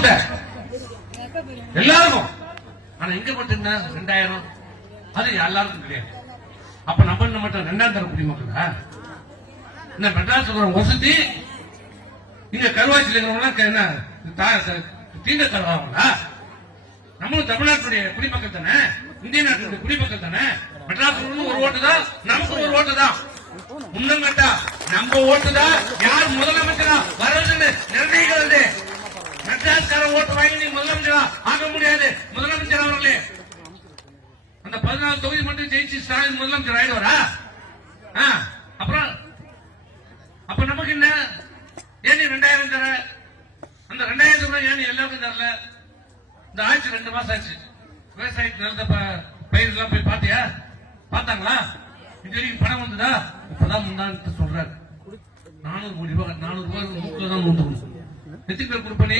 கொடுத்த எல்லாருக்கும். ஆனா இங்க மட்டும் 2000 அது எல்லாருக்கும் கிடையாது. அப்ப நம்ம மட்டும் 2ஆம் தர குடிமக்களா? இந்த மெட்ராஸ் வசதி இங்க கருவாச்சியில் இருக்கிறவங்க என்ன தீண்ட தருவாங்களா? நம்மளும் தமிழ்நாட்டுடைய குடிமக்கள் தானே, இந்திய நாட்டுடைய குடிமக்கள் தானே. மெட்ராஸ் ஒரு ஓட்டு தான், நமக்கு ஒரு ஓட்டு தான். முன்னங்கட்டா நம்ம ஓட்டு தான் யார் முதலமைச்சரா வர்றதுன்னு நிர்ணயிக்கிறது. மெட்ராஸ்கார ஓட்டு வாங்கி நீங்க முதலமைச்சரா ஆக முடியாது. முதலமைச்சர் அவர்களே அந்த 14 தொகுதி மட்டும் ஜெயிச்சு ஸ்டாலின் முதலமைச்சர் ஆயிடுவாரா? அப்புறம் அப்ப நமக்கு என்ன? ஏன் 2000 தர? அந்த 2000 ரூபாய் ஏன் எல்லாருக்கும் தரல? இந்த ஆட்சி 2 மாசம் ஆச்சு. விவசாயத்து நிலத்த பயிர் எல்லாம் போய் பாத்தியா? பார்த்தாங்களா? இது வரைக்கும் பணம் வந்ததா? இப்பதான் முந்தான்னு சொல்றாரு. 400 கோடி ரூபாய் 400 ரூபாய் 30 தான் எத்தனை பேர் கொடுப்பனே?